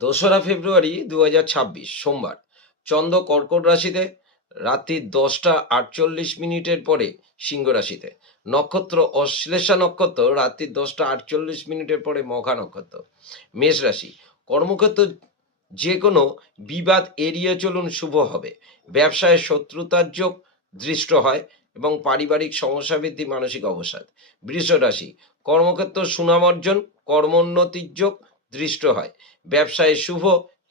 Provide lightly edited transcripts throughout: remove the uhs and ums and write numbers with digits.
2রা ফেব্রুয়ারি 2026 সোমবার। চন্দ্র কর্কট রাশিতে, রাত্রি 10টা 48 মিনিটের পরে সিংহ রাশিতে। নক্ষত্র অশ্লেষা নক্ষত্র রাত্রি 10টা 48 মিনিটের পরে মঘা নক্ষত্র। মেষ রাশি, কর্মক্ষেত্র যে কোনো বিবাদ এড়িয়ে চলুন, শুভ হবে। ব্যবসায় শত্রুতার যোগ দৃষ্ট হয় এবং পারিবারিক সমস্যা বৃদ্ধি, মানসিক অবসাদ। বৃষ রাশি, কর্মক্ষেত্র সুনাম অর্জন, কর্মোন্নতির যোগ দৃষ্ট হয়। ব্যবসায় শুভ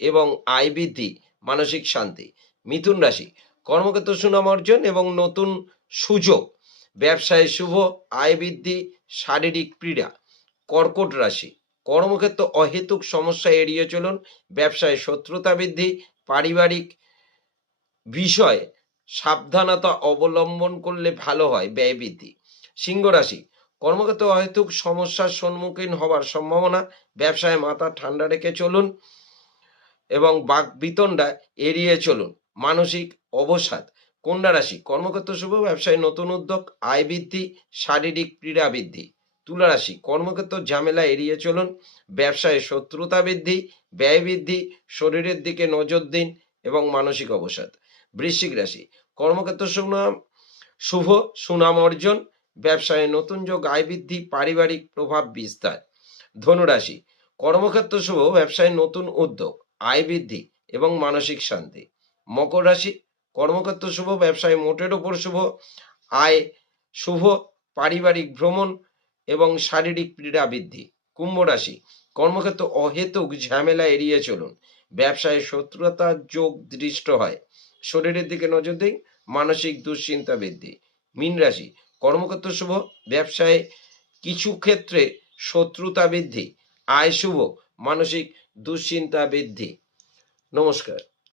এবং আয় বৃদ্ধি, মানসিক শান্তি। মিথুন রাশি, কর্মক্ষেত্র সুনাম অর্জন এবং নতুন সুযোগ। ব্যবসায় শুভ, আয় বৃদ্ধি, শারীরিক পীড়া। কর্কট রাশি, কর্মক্ষেত্র অহেতুক সমস্যা এড়িয়ে চলুন। ব্যবসায় শত্রুতা বৃদ্ধি, পারিবারিক বিষয়ে সাবধানতা অবলম্বন করলে ভালো হয়, ব্যয় বৃদ্ধি। সিংহ রাশি, কর্মক্ষেত্রে অহেতুক সমস্যার সম্মুখীন হওয়ার সম্ভাবনা। ব্যবসায় মাথা ঠান্ডা রেখে চলুন এবং বাক বিতণ্ডা এড়িয়ে চলুন, মানসিক অবসাদ। কন্যা রাশি, কর্মক্ষেত্র শুভ, ব্যবসায় নতুন উদ্যোগ, আয় বৃদ্ধি, শারীরিক পীড়া বৃদ্ধি। তুলা রাশি, কর্মক্ষেত্র ঝামেলা এড়িয়ে চলুন। ব্যবসায় শত্রুতা বৃদ্ধি, ব্যয় বৃদ্ধি, শরীরের দিকে নজর দিন এবং মানসিক অবসাদ। বৃশ্চিক রাশি, কর্মক্ষেত্র শুভ, সুনাম অর্জন। ব্যবসায় নতুন যোগ, আয় বৃদ্ধি, পারিবারিক প্রভাব বিস্তার। ধনুরাশি, কর্মক্ষেত্র শুভ, ব্যবসায় নতুন উদ্যোগ, আয় বৃদ্ধি এবং মানসিক শান্তি। মকর রাশি, কর্মক্ষেত্র শুভ, ব্যবসায় মোটের ওপর শুভ, আয় শুভ, পারিবারিক ভ্রমণ এবং শারীরিক পীড়া বৃদ্ধি। কুম্ভ রাশি, কর্মক্ষেত্র অহেতুক ঝামেলা এড়িয়ে চলুন। ব্যবসায় শত্রুতার যোগ দৃষ্ট হয়, শরীরের দিকে নজর দিন, মানসিক দুশ্চিন্তা বৃদ্ধি। মীন রাশি, কর্মক্ষেত্র শুভ, ব্যবসায় কিছু ক্ষেত্রে শত্রুতা বৃদ্ধি, আয় শুভ, মানসিক দুশ্চিন্তা বৃদ্ধি। নমস্কার।